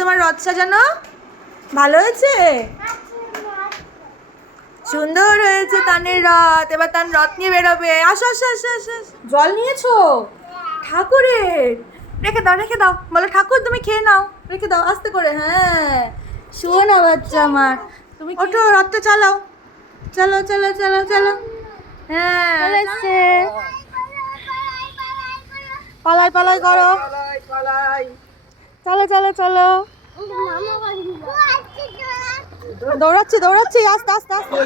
তোমার রথ সাজানো ভালো হয়েছে, সুন্দর হয়েছে তানের রথ। এবার তার রথ নিয়ে বেরোবে। আসো আসো আসো আসো আসো। জল নিয়েছো ঠাকুরের? রেখে দাও রেখে দাও, বলো ঠাকুর তুমি খেয়ে নাও, রেখে দাও আস্তে করে। হ্যাঁ শুয়ো না বাচ্চা আমার, তুমি ওঠো রথটা চালাও, চলো চলো চলো চলো। হ্যাঁ পালাই পালাই করো, চলো চলো চলো। দৌড়াচ্ছি দৌড়াচ্ছি আস্তে আস্তে আস্তে।